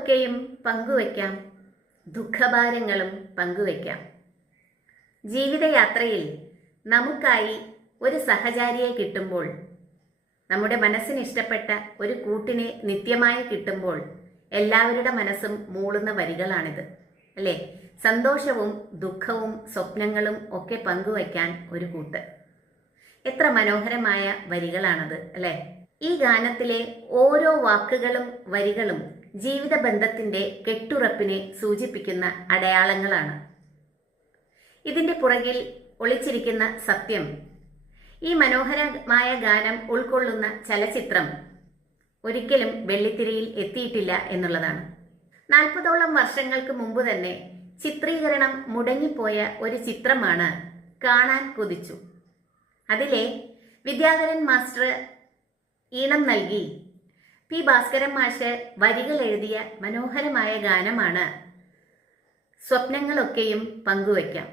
സ്വപ്നങ്ങളൊക്കെയും പങ്കുവയ്ക്കാം. ദുഃഖഭാരങ്ങളും പങ്കുവയ്ക്കാം. ജീവിതയാത്രയിൽ നമുക്കായി ഒരു സഹചാരിയെ കിട്ടുമ്പോൾ നമ്മുടെ മനസ്സിന് ഇഷ്ടപ്പെട്ട ഒരു കൂട്ടിനെ നിത്യമായി കിട്ടുമ്പോൾ എല്ലാവരുടെ മനസ്സും മൂളുന്ന വരികളാണിത് അല്ലേ? സന്തോഷവും ദുഃഖവും സ്വപ്നങ്ങളും ഒക്കെ പങ്കുവയ്ക്കാൻ ഒരു കൂട്ട്. എത്ര മനോഹരമായ വരികളാണത് അല്ലേ? ഈ ഗാനത്തിലെ ഓരോ വാക്കുകളും വരികളും ജീവിത ബന്ധത്തിന്റെ കെട്ടുറപ്പിനെ സൂചിപ്പിക്കുന്ന അടയാളങ്ങളാണ്. ഇതിന്റെ പുറകിൽ ഒളിച്ചിരിക്കുന്ന സത്യം ഈ മനോഹരമായ ഗാനം ഉൾക്കൊള്ളുന്ന ചലച്ചിത്രം ഒരിക്കലും വെള്ളിത്തിരയിൽ എത്തിയിട്ടില്ല എന്നുള്ളതാണ്. നാൽപ്പതോളം വർഷങ്ങൾക്ക് മുമ്പ് തന്നെ ചിത്രീകരണം മുടങ്ങിപ്പോയ ഒരു ചിത്രമാണ് കാണാൻ കൊതിച്ചു. അതിലെ വിദ്യാധരൻ മാസ്റ്റർ ഈണം നൽകി. പി ഭാസ്കരൻ മാഷ് വരികൾ എഴുതിയ മനോഹരമായ ഗാനമാണ് സ്വപ്നങ്ങളൊക്കെയും പങ്കുവയ്ക്കാം.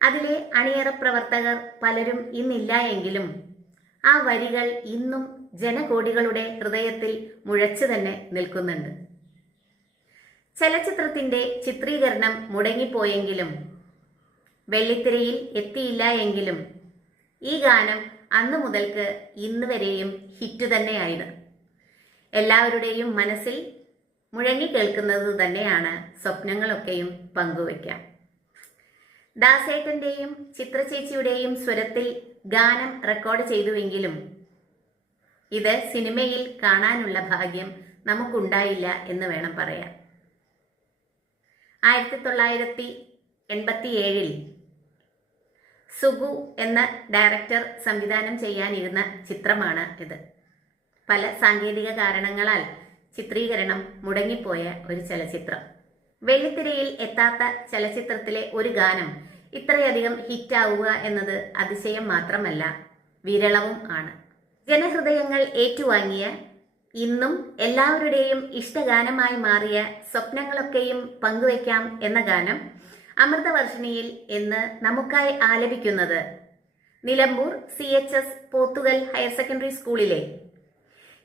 അതിലെ അണിയറ പ്രവർത്തകർ പലരും ഇന്നില്ല എങ്കിലും ആ വരികൾ ഇന്നും ജനകോടികളുടെ ഹൃദയത്തിൽ മുഴച്ചു തന്നെ നിൽക്കുന്നുണ്ട്. ചലച്ചിത്രത്തിന്റെ ചിത്രീകരണം മുടങ്ങിപ്പോയെങ്കിലും വെള്ളിത്തിരയിൽ എത്തിയില്ല എങ്കിലും ഈ ഗാനം അന്നു മുതൽക്ക് ഇന്ന് വരെയും ഹിറ്റ് തന്നെയായിരുന്നു. എല്ലാവരുടെയും മനസ്സിൽ മുഴങ്ങി കേൾക്കുന്നത് തന്നെയാണ് സ്വപ്നങ്ങളൊക്കെയും പങ്കുവയ്ക്കാം. ദാസേട്ടന്റെയും ചിത്രചേച്ചിയുടെയും സ്വരത്തിൽ ഗാനം റെക്കോർഡ് ചെയ്തുവെങ്കിലും ഇത് സിനിമയിൽ കാണാനുള്ള ഭാഗ്യം നമുക്കുണ്ടായില്ല എന്ന് വേണം പറയാൻ. ആയിരത്തി തൊള്ളായിരത്തി എൺപത്തി ഏഴിൽ സുഗു എന്ന ഡയറക്ടർ സംവിധാനം ചെയ്യാനിരുന്ന ചിത്രമാണ് ഇത്. പല സാങ്കേതിക കാരണങ്ങളാൽ ചിത്രീകരണം മുടങ്ങിപ്പോയ ഒരു ചലച്ചിത്രം. വെള്ളിത്തിരയിൽ എത്താത്ത ചലച്ചിത്രത്തിലെ ഒരു ഗാനം ഇത്രയധികം ഹിറ്റാവുക എന്നത് അതിശയം മാത്രമല്ല വിരളവും ആണ്. ജനഹൃദയങ്ങൾ ഏറ്റുവാങ്ങിയ ഇന്നും എല്ലാവരുടെയും ഇഷ്ടഗാനമായി മാറിയ സ്വപ്നങ്ങളൊക്കെയും പങ്കുവയ്ക്കാം എന്ന ഗാനം അമൃതവർഷിണിയിൽ എന്ന് നമുക്കായി ആലപിക്കുന്നത് Nilambur C H S Pothukal higher secondary സ്കൂളിലെ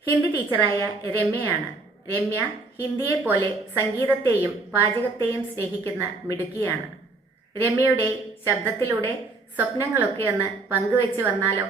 ഹിന്ദി ടീച്ചറായ രമ്യയാണ്. രമ്യ ഹിന്ദിയെ പോലെ സംഗീതത്തെയും പാചകത്തെയും സ്നേഹിക്കുന്ന മിടുക്കിയാണ്. രമ്യയുടെ ശബ്ദത്തിലൂടെ സ്വപ്നങ്ങളൊക്കെ ഒന്ന് പങ്കുവെച്ചു വന്നാലോ?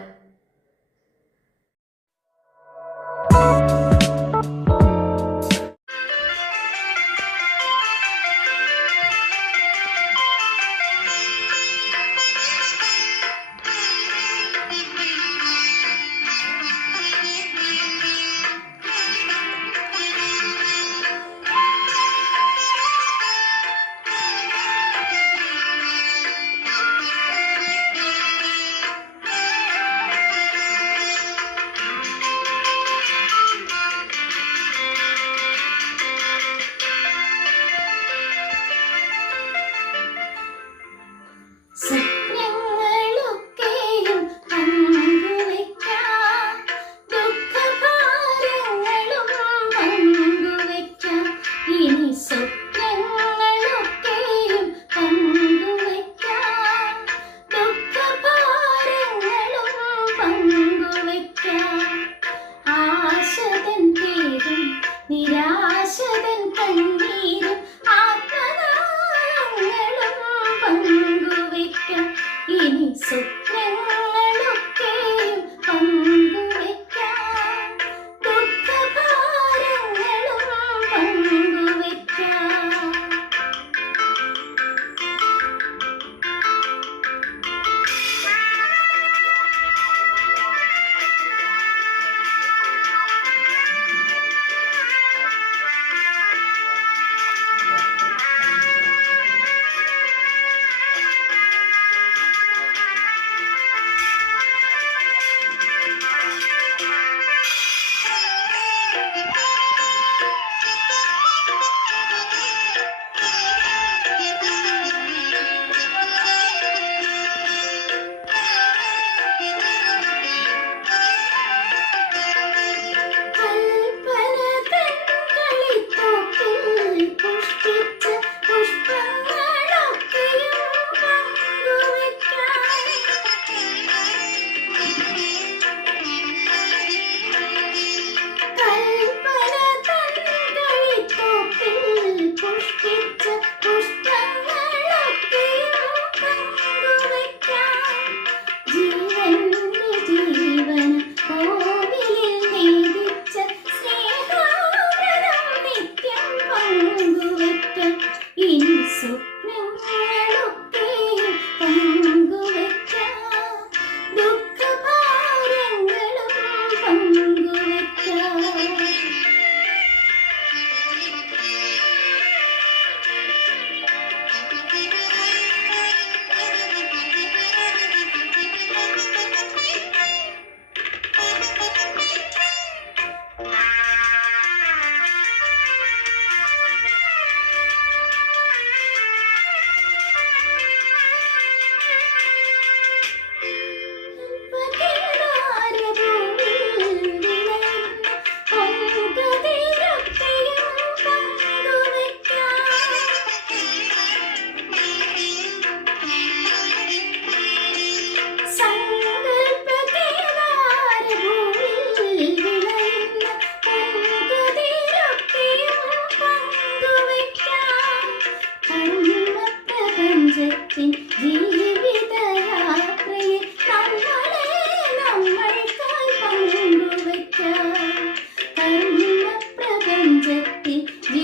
The.